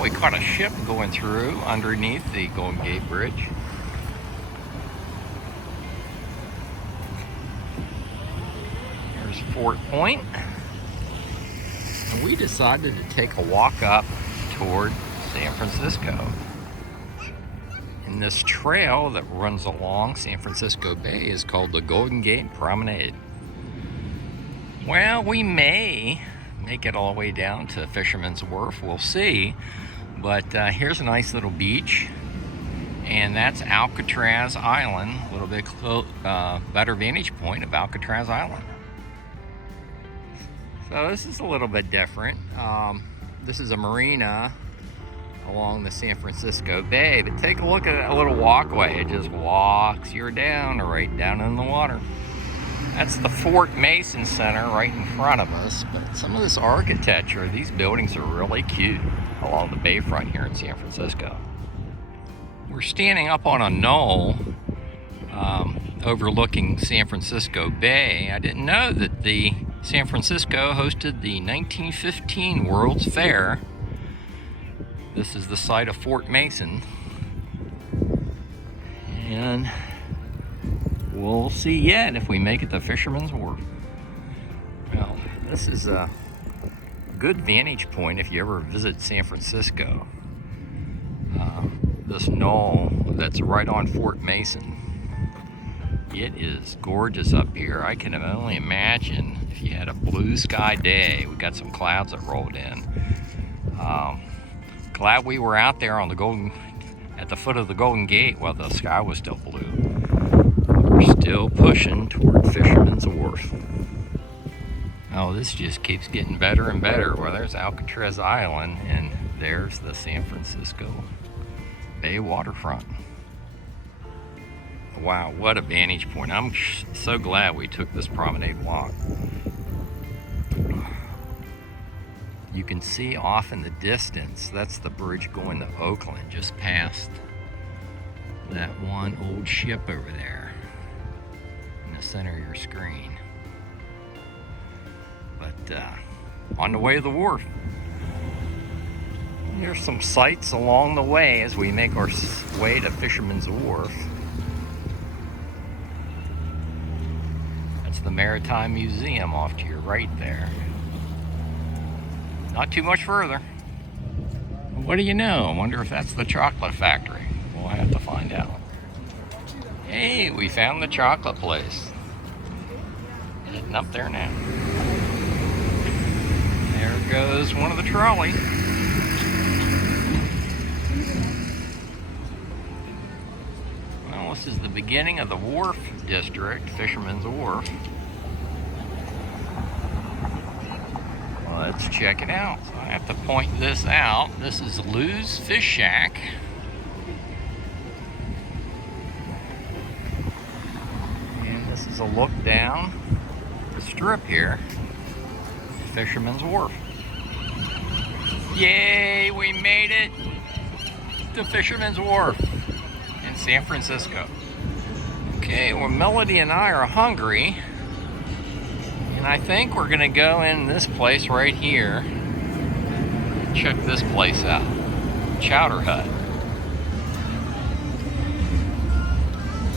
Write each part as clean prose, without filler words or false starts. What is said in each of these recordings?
Well, we caught a ship going through underneath the Golden Gate Bridge. There's Fort Point. And we decided to take a walk up toward San Francisco. And this trail that runs along San Francisco Bay is called the Golden Gate Promenade. Well, we may make it all the way down to Fisherman's Wharf. We'll see. But here's a nice little beach. And that's Alcatraz Island. A little bit better vantage point of Alcatraz Island. So this is a little bit different. This is a marina along the San Francisco Bay. But take a look at a little walkway. It just walks you down, right down in the water. That's the Fort Mason Center right in front of us. But some of this architecture, these buildings are really cute along the bayfront here in San Francisco. We're standing up on a knoll overlooking San Francisco Bay. I didn't know that the San Francisco hosted the 1915 World's Fair. This is the site of Fort Mason. And we'll see yet if we make it to Fisherman's Wharf. Well, this is a good vantage point if you ever visit San Francisco. This knoll that's right on Fort Mason. It is gorgeous up here. I can only imagine if you had a blue sky day. We got some clouds that rolled in. Glad we were out there on at the foot of the Golden Gate while the sky was still blue. We're still pushing toward Fisherman's Wharf. Oh, this just keeps getting better and better. Well, there's Alcatraz Island, and there's the San Francisco Bay waterfront. Wow, what a vantage point. I'm so glad we took this promenade walk. You can see off in the distance, that's the bridge going to Oakland, just past that one old ship over there in the center of your screen. But on the way to the wharf. Here's some sights along the way as we make our way to Fisherman's Wharf. That's the Maritime Museum off to your right there. Not too much further. What do you know? I wonder if that's the chocolate factory. We'll have to find out. Hey, we found the chocolate place. Heading up there now. There goes one of the trolleys. Well, this is the beginning of the Wharf District, Fisherman's Wharf. Let's check it out. So I have to point this out. This is Lou's Fish Shack. And this is a look down the strip here, Fisherman's Wharf. Yay, we made it to Fisherman's Wharf in San Francisco. Okay, well, Melody and I are hungry. And I think we're gonna go in this place right here. Check this place out. Chowder Hut.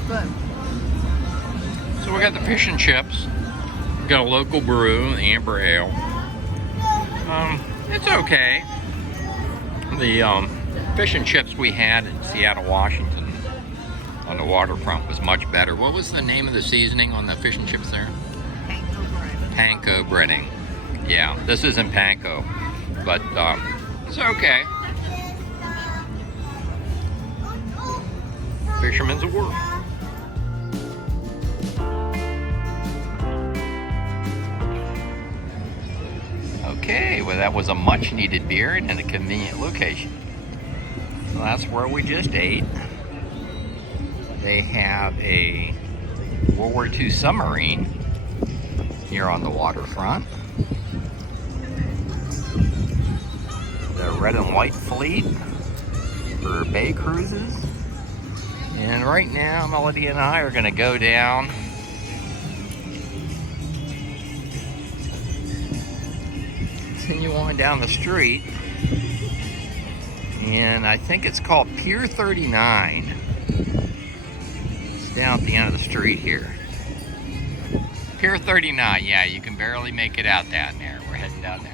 Good. So we got the fish and chips. We got a local brew, the Amber Ale. It's okay. The fish and chips we had in Seattle, Washington on the waterfront was much better. What was the name of the seasoning on the fish and chips there? Panko breading. Yeah, this isn't panko, but it's okay. Fisherman's Wharf. Okay, well, that was a much needed beer and a convenient location. So that's where we just ate. They have a World War II submarine here on the waterfront. The red and white fleet for bay cruises. And right now, Melody and I are going to go down continue on down the street And I think it's called Pier 39. It's down at the end of the street here. Pier 39, yeah, you can barely make it out down there. We're heading down there.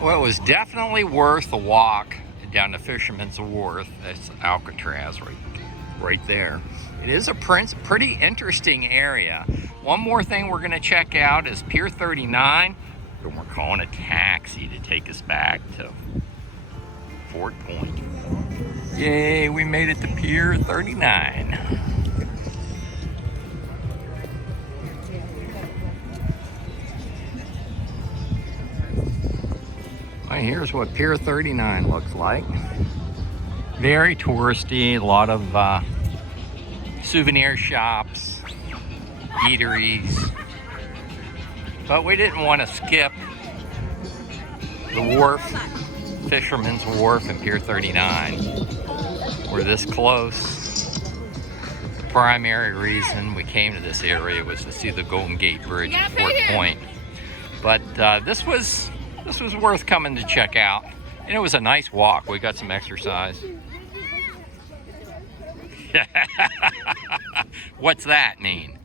Well, it was definitely worth the walk down to Fisherman's Wharf. That's Alcatraz right there. It is a pretty interesting area. One more thing we're gonna check out is Pier 39. And we're calling a taxi to take us back to Fort Point. Yay, we made it to Pier 39. Well, here's what Pier 39 looks like. Very touristy, a lot of souvenir shops, eateries. But we didn't want to skip the wharf, Fisherman's Wharf and Pier 39. We're this close. The primary reason we came to this area was to see the Golden Gate Bridge at Fort Point. But this was worth coming to check out. And it was a nice walk. We got some exercise. What's that mean?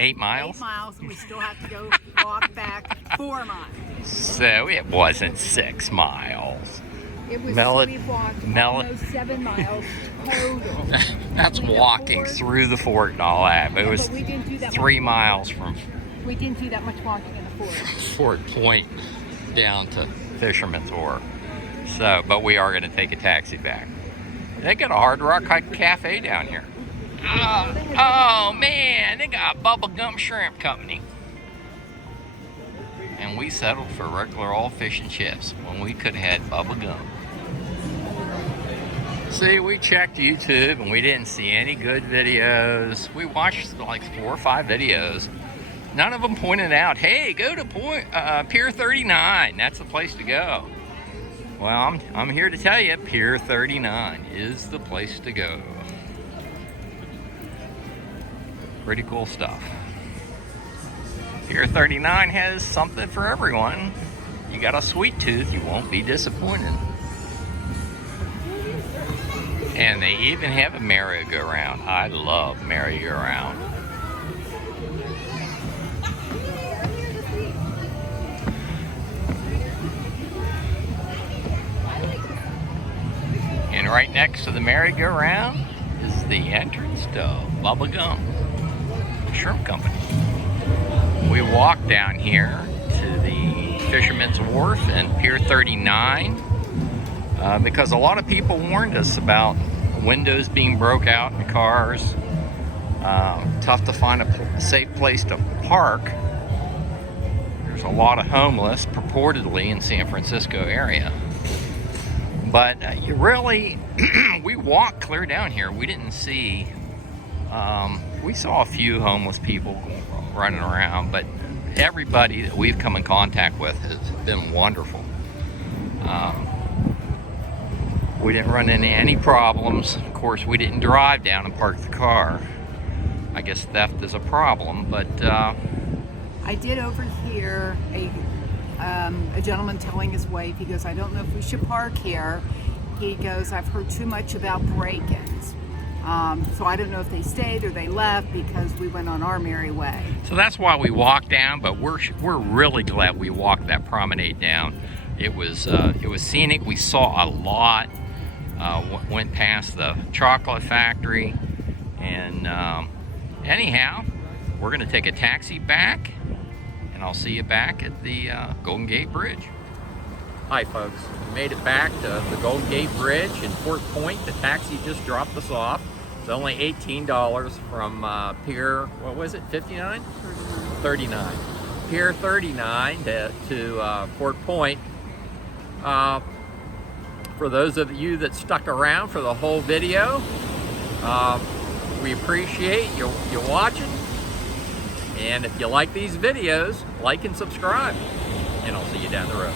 8 miles? 8 miles, and we still have to go walk back 4 miles. So it wasn't 6 miles. It was, we walked almost 7 miles total. That's walking through the fort and all that. But it was we didn't do that 3 miles from We didn't do that much walking in the fort. Fort Point down to Fisherman's Wharf. So, but we are going to take a taxi back. They got a Hard Rock Cafe down here. Oh man, they got a bubblegum shrimp company. And we settled for regular old fish and chips when we could have had bubblegum. See, we checked YouTube and we didn't see any good videos. We watched like 4 or 5 videos. None of them pointed out, hey, go to Pier 39. That's the place to go. Well, I'm here to tell you, Pier 39 is the place to go. Pretty cool stuff. Pier 39 has something for everyone. You got a sweet tooth, you won't be disappointed. And they even have a merry-go-round. I love merry-go-round. And right next to the merry-go-round is the entrance to Bubba Gump Shrimp Company. We walked down here to the Fisherman's Wharf and Pier 39 because a lot of people warned us about windows being broke out in cars. Tough to find a safe place to park. There's a lot of homeless purportedly in San Francisco area. But you really, we walked clear down here. We didn't see, we saw a few homeless people running around, but everybody that we've come in contact with has been wonderful. We didn't run into any problems. Of course, we didn't drive down and park the car. I guess theft is a problem, but... I did overhear a gentleman telling his wife, he goes, I don't know if we should park here. He goes, I've heard too much about break-ins. So I don't know if they stayed or they left because we went on our merry way. So that's why we walked down, but we're really glad we walked that promenade down. It was scenic. We saw a lot. Went past the chocolate factory, and anyhow, we're going to take a taxi back, and I'll see you back at the Golden Gate Bridge. Hi folks, we made it back to the Golden Gate Bridge in Fort Point. The taxi just dropped us off. It's only $18 from Pier, what was it, 59? 39. Pier 39 to Fort Point. For those of you that stuck around for the whole video, we appreciate you watching. And if you like these videos, like and subscribe. And I'll see you down the road.